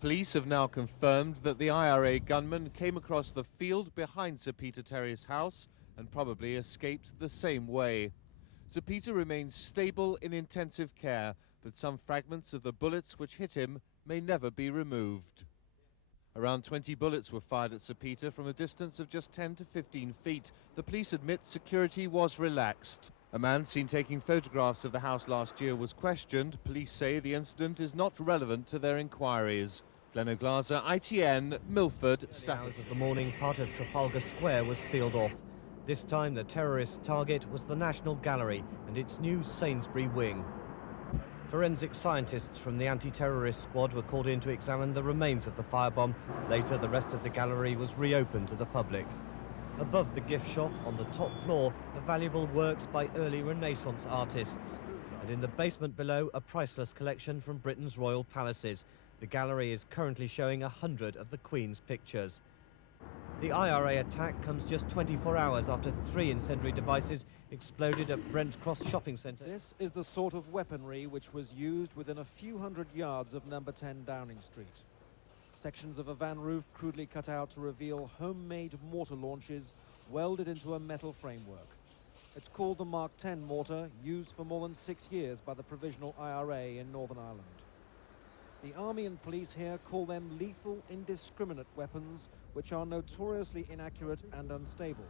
Police have now confirmed that the IRA gunman came across the field behind Sir Peter Terry's house and probably escaped the same way. Sir Peter remains stable in intensive care, but some fragments of the bullets which hit him may never be removed. Around 20 bullets were fired at Sir Peter from a distance of just 10 to 15 feet. The police admit security was relaxed. A man seen taking photographs of the house last year was questioned. Police say the incident is not relevant to their inquiries. Glenn O'Glaser, ITN, Milford, Staffordshire. Hours of the morning, part of Trafalgar Square was sealed off. This time the terrorist target was the National Gallery and its new Sainsbury wing. Forensic scientists from the anti-terrorist squad were called in to examine the remains of the firebomb. Later, the rest of the gallery was reopened to the public. Above the gift shop, on the top floor, are valuable works by early Renaissance artists. And in the basement below, a priceless collection from Britain's royal palaces. The gallery is currently showing 100 of the Queen's pictures. The IRA attack comes just 24 hours after 3 incendiary devices exploded at Brent Cross shopping centre. This is the sort of weaponry which was used within a few hundred yards of number 10 Downing Street. Sections of a van roof crudely cut out to reveal homemade mortar launches welded into a metal framework. It's called the Mark 10 mortar, used for more than 6 years by the Provisional IRA in Northern Ireland. The army and police here call them lethal, indiscriminate weapons which are notoriously inaccurate and unstable.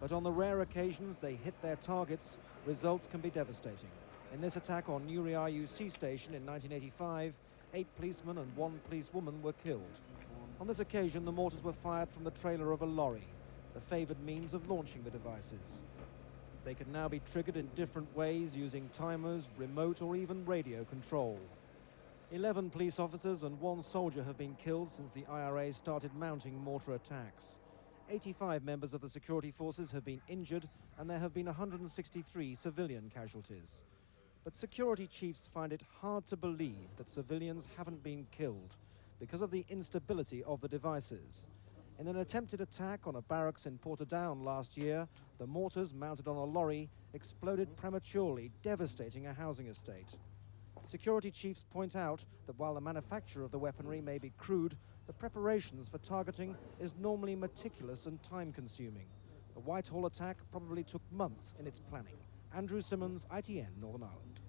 But on the rare occasions they hit their targets, results can be devastating. In this attack on Newry RUC station in 1985, 8 policemen and 1 policewoman were killed. On this occasion, the mortars were fired from the trailer of a lorry, the favoured means of launching the devices. They can now be triggered in different ways using timers, remote or even radio control. 11 police officers and 1 soldier have been killed since the IRA started mounting mortar attacks. 85 members of the security forces have been injured and there have been 163 civilian casualties. But security chiefs find it hard to believe that civilians haven't been killed because of the instability of the devices. In an attempted attack on a barracks in Portadown last year, the mortars mounted on a lorry exploded prematurely, devastating a housing estate. Security chiefs point out that while the manufacture of the weaponry may be crude, the preparations for targeting is normally meticulous and time-consuming. The Whitehall attack probably took months in its planning. Andrew Simmons, ITN, Northern Ireland.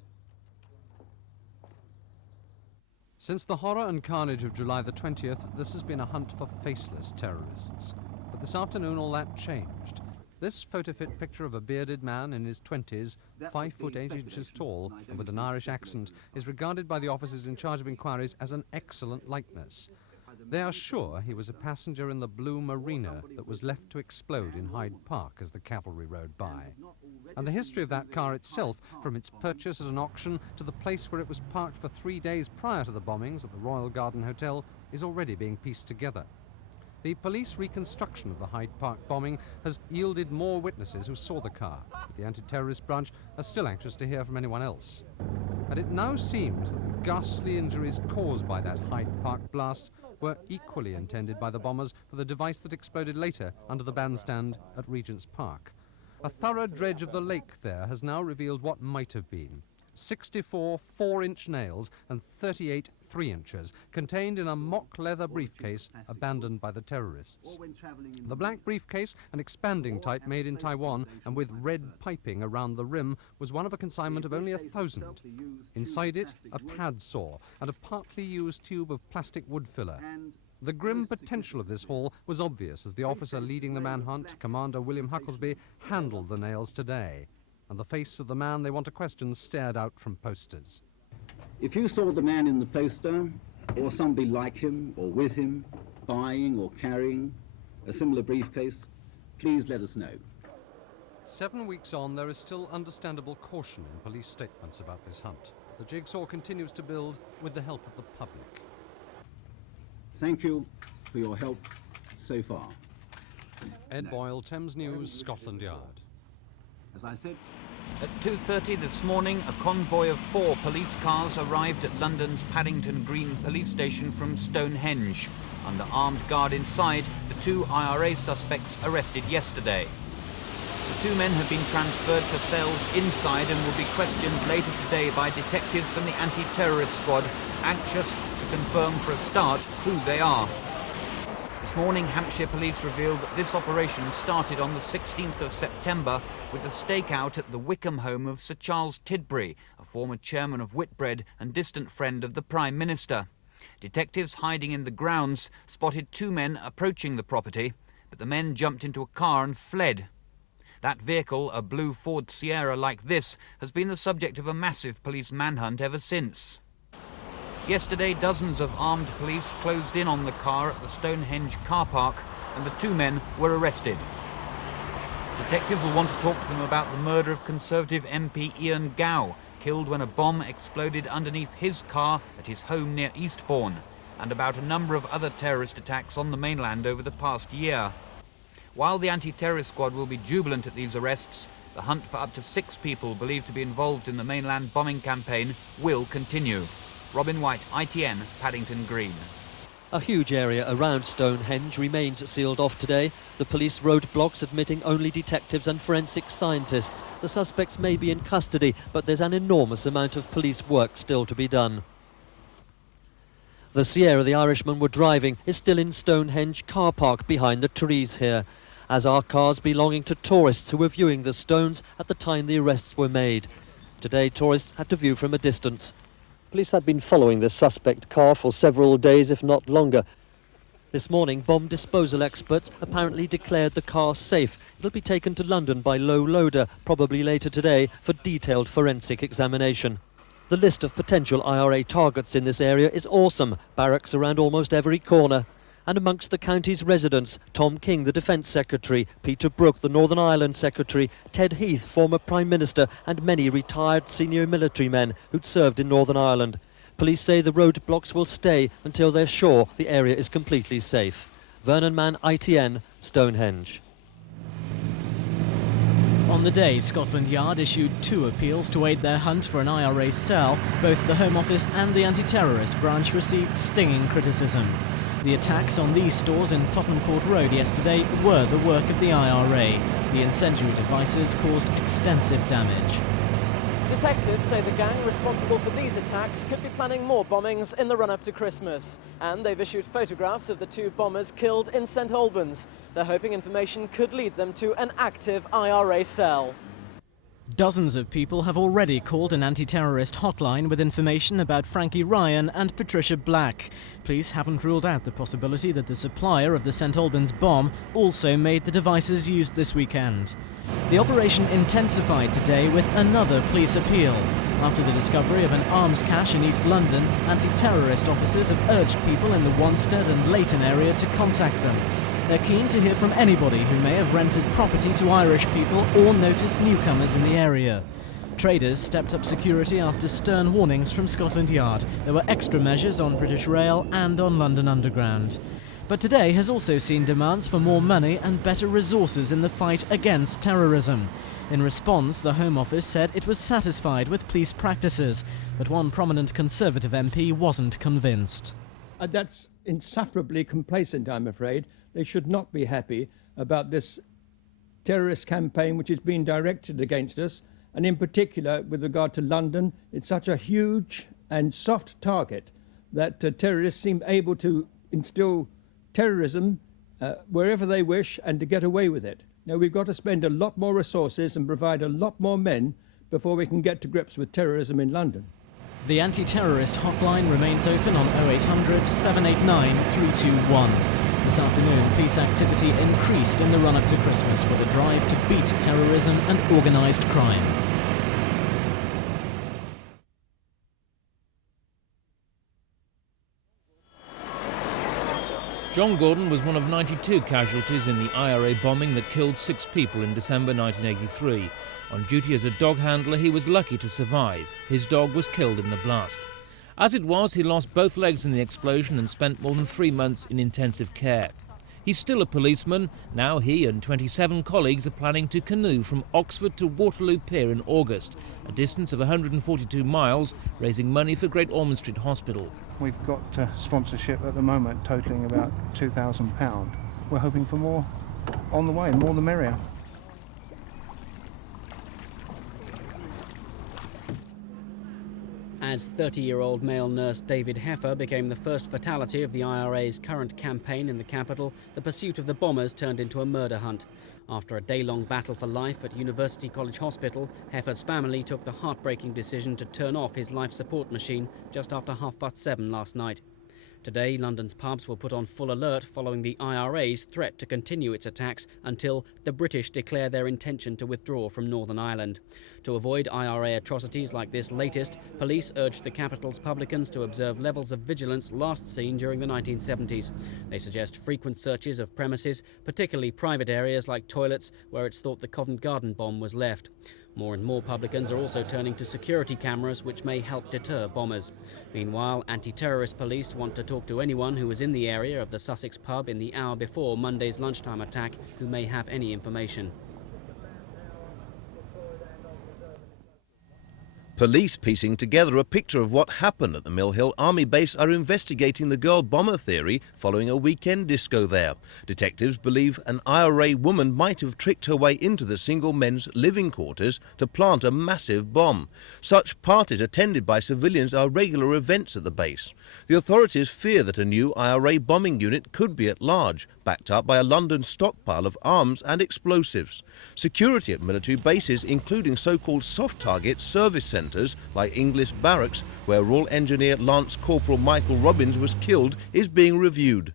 Since the horror and carnage of July the 20th, this has been a hunt for faceless terrorists. But this afternoon all that changed. This photo-fit picture of a bearded man in his 20s, 5 foot 8 inches tall, and with an Irish accent, is regarded by the officers in charge of inquiries as an excellent likeness. They are sure he was a passenger in the blue Marina that was left to explode in Hyde Park as the cavalry rode by. And the history of that car itself, from its purchase at an auction to the place where it was parked for 3 days prior to the bombings at the Royal Garden Hotel, is already being pieced together. The police reconstruction of the Hyde Park bombing has yielded more witnesses who saw the car, but the anti-terrorist branch are still anxious to hear from anyone else. And it now seems that the ghastly injuries caused by that Hyde Park blast were equally intended by the bombers for the device that exploded later under the bandstand at Regent's Park. A thorough dredge of the lake there has now revealed what might have been. 64 4-inch nails and 38 3-inches contained in a mock leather briefcase abandoned by the terrorists. The black briefcase, an expanding type made in Taiwan and with red piping around the rim, was one of a consignment of only 1,000. Inside it, a pad saw and a partly used tube of plastic wood filler. The grim potential of this haul was obvious as the officer leading the manhunt, Commander William Hucklesby, handled the nails today. And the face of the man they want to question stared out from posters. If you saw the man in the poster, or somebody like him, or with him, buying or carrying a similar briefcase, please let us know. 7 weeks on, there is still understandable caution in police statements about this hunt. The jigsaw continues to build with the help of the public. Thank you for your help so far. Ed Boyle, Thames News, Scotland Yard. As I said, at 2:30 this morning, a convoy of 4 police cars arrived at London's Paddington Green police station from Stonehenge. Under armed guard inside, the 2 IRA suspects arrested yesterday. The 2 men have been transferred to cells inside and will be questioned later today by detectives from the anti-terrorist squad, anxious to confirm for a start who they are. This morning, Hampshire Police revealed that this operation started on the 16th of September with a stakeout at the Wickham home of Sir Charles Tidbury, a former chairman of Whitbread and distant friend of the Prime Minister. Detectives hiding in the grounds spotted two men approaching the property, but the men jumped into a car and fled. That vehicle, a blue Ford Sierra like this, has been the subject of a massive police manhunt ever since. Yesterday, dozens of armed police closed in on the car at the Stonehenge car park, and the two men were arrested. Detectives will want to talk to them about the murder of Conservative MP Ian Gow, killed when a bomb exploded underneath his car at his home near Eastbourne, and about a number of other terrorist attacks on the mainland over the past year. While the anti-terrorist squad will be jubilant at these arrests, the hunt for up to 6 people believed to be involved in the mainland bombing campaign will continue. Robin White, ITN, Paddington Green. A huge area around Stonehenge remains sealed off today. The police roadblocks admitting only detectives and forensic scientists. The suspects may be in custody, but there's an enormous amount of police work still to be done. The Sierra the Irishmen were driving is still in Stonehenge car park behind the trees here, as are cars belonging to tourists who were viewing the stones at the time the arrests were made. Today, tourists had to view from a distance. Police had been following the suspect car for several days, if not longer. This morning, bomb disposal experts apparently declared the car safe. It'll be taken to London by low loader, probably later today, for detailed forensic examination. The list of potential IRA targets in this area is awesome. Barracks around almost every corner. And amongst the county's residents, Tom King, the Defence Secretary, Peter Brooke, the Northern Ireland Secretary, Ted Heath, former Prime Minister, and many retired senior military men who'd served in Northern Ireland. Police say the roadblocks will stay until they're sure the area is completely safe. Vernon Mann, ITN, Stonehenge. On the day, Scotland Yard issued 2 appeals to aid their hunt for an IRA cell. Both the Home Office and the anti-terrorist branch received stinging criticism. The attacks on these stores in Tottenham Court Road yesterday were the work of the IRA. The incendiary devices caused extensive damage. Detectives say the gang responsible for these attacks could be planning more bombings in the run-up to Christmas. And they've issued photographs of the 2 bombers killed in St Albans. They're hoping information could lead them to an active IRA cell. Dozens of people have already called an anti-terrorist hotline with information about Frankie Ryan and Patricia Black. Police haven't ruled out the possibility that the supplier of the St Albans bomb also made the devices used this weekend. The operation intensified today with another police appeal. After the discovery of an arms cache in East London, anti-terrorist officers have urged people in the Wanstead and Leighton area to contact them. They're keen to hear from anybody who may have rented property to Irish people or noticed newcomers in the area. Traders stepped up security after stern warnings from Scotland Yard. There were extra measures on British Rail and on London Underground. But today has also seen demands for more money and better resources in the fight against terrorism. In response, the Home Office said it was satisfied with police practices, but one prominent Conservative MP wasn't convinced. That's insufferably complacent, I'm afraid. They should not be happy about this terrorist campaign which is being directed against us, and in particular with regard to London. It's such a huge and soft target that terrorists seem able to instill terrorism wherever they wish and to get away with it. Now, we've got to spend a lot more resources and provide a lot more men before we can get to grips with terrorism in London. The anti-terrorist hotline remains open on 0800 789 321. This afternoon, police activity increased in the run-up to Christmas with a drive to beat terrorism and organised crime. John Gordon was one of 92 casualties in the IRA bombing that killed 6 people in December 1983. On duty as a dog handler, he was lucky to survive. His dog was killed in the blast. As it was, he lost both legs in the explosion and spent more than 3 months in intensive care. He's still a policeman. Now he and 27 colleagues are planning to canoe from Oxford to Waterloo Pier in August, a distance of 142 miles, raising money for Great Ormond Street Hospital. We've got sponsorship at the moment totalling about £2,000. We're hoping for more on the way, more the merrier. As 30-year-old male nurse David Heffer became the first fatality of the IRA's current campaign in the capital, the pursuit of the bombers turned into a murder hunt. After a day-long battle for life at University College Hospital, Heffer's family took the heartbreaking decision to turn off his life support machine just after 7:30 last night. Today, London's pubs were put on full alert following the IRA's threat to continue its attacks until the British declare their intention to withdraw from Northern Ireland. To avoid IRA atrocities like this latest, police urged the capital's publicans to observe levels of vigilance last seen during the 1970s. They suggest frequent searches of premises, particularly private areas like toilets, where it's thought the Covent Garden bomb was left. More and more publicans are also turning to security cameras, which may help deter bombers. Meanwhile, anti-terrorist police want to talk to anyone who was in the area of the Sussex pub in the hour before Monday's lunchtime attack who may have any information. Police piecing together a picture of what happened at the Mill Hill Army base are investigating the girl bomber theory following a weekend disco there. Detectives believe an IRA woman might have tricked her way into the single men's living quarters to plant a massive bomb. Such parties attended by civilians are regular events at the base. The authorities fear that a new IRA bombing unit could be at large, backed up by a London stockpile of arms and explosives. Security at military bases, including so-called soft target service centres like Inglis Barracks, where Royal Engineer Lance Corporal Michael Robbins was killed, is being reviewed.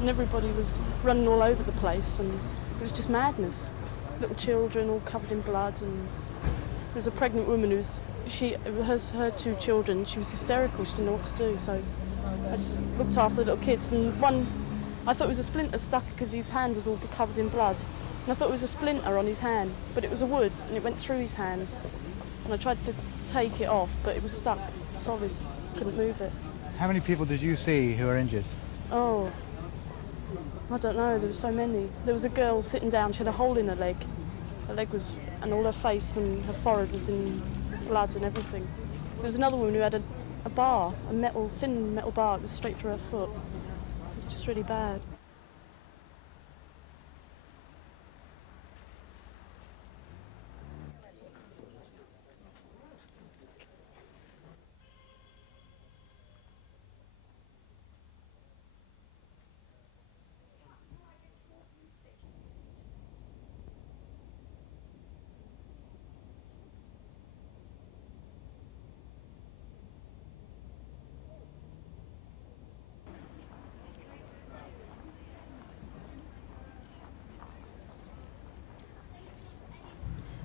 And everybody was running all over the place, and it was just madness. Little children all covered in blood, and there was a pregnant woman her 2 children, she was hysterical, she didn't know what to do, so I just looked after the little kids, and one, I thought it was a splinter stuck because his hand was all covered in blood, and I thought it was a splinter on his hand, but it was a wood, and it went through his hand, and I tried to take it off, but it was stuck, solid, couldn't move it. How many people did you see who were injured? Oh, I don't know, there were so many. There was a girl sitting down, she had a hole in her leg. Her leg was, and all her face and her forehead was in blood and everything. There was another woman who had a bar, a thin metal bar, it was straight through her foot. It was just really bad.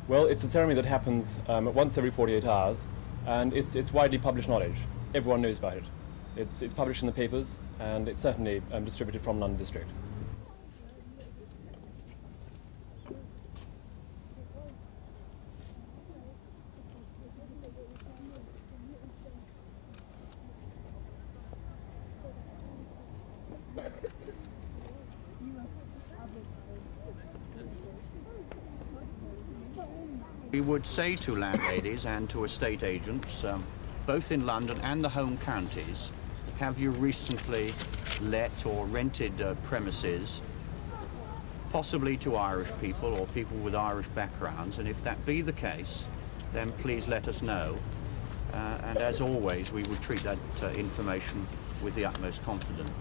Well, it's a ceremony that happens once every 48 hours, and it's widely published knowledge. Everyone knows about it. It's published in the papers, and it's certainly distributed from London District. We would say to landladies and to estate agents, both in London and the home counties, have you recently let or rented premises, possibly to Irish people or people with Irish backgrounds, and if that be the case, then please let us know. And as always, we would treat that information with the utmost confidence.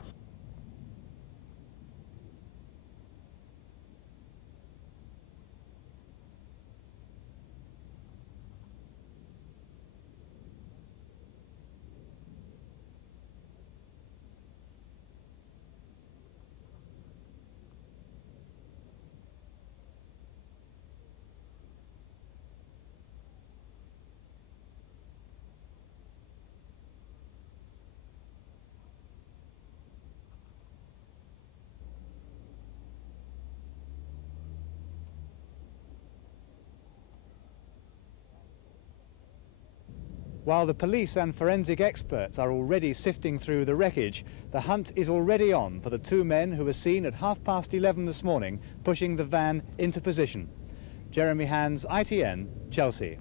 While the police and forensic experts are already sifting through the wreckage, the hunt is already on for the two men who were seen at 11:30 this morning pushing the van into position. Jeremy Hands, ITN, Chelsea.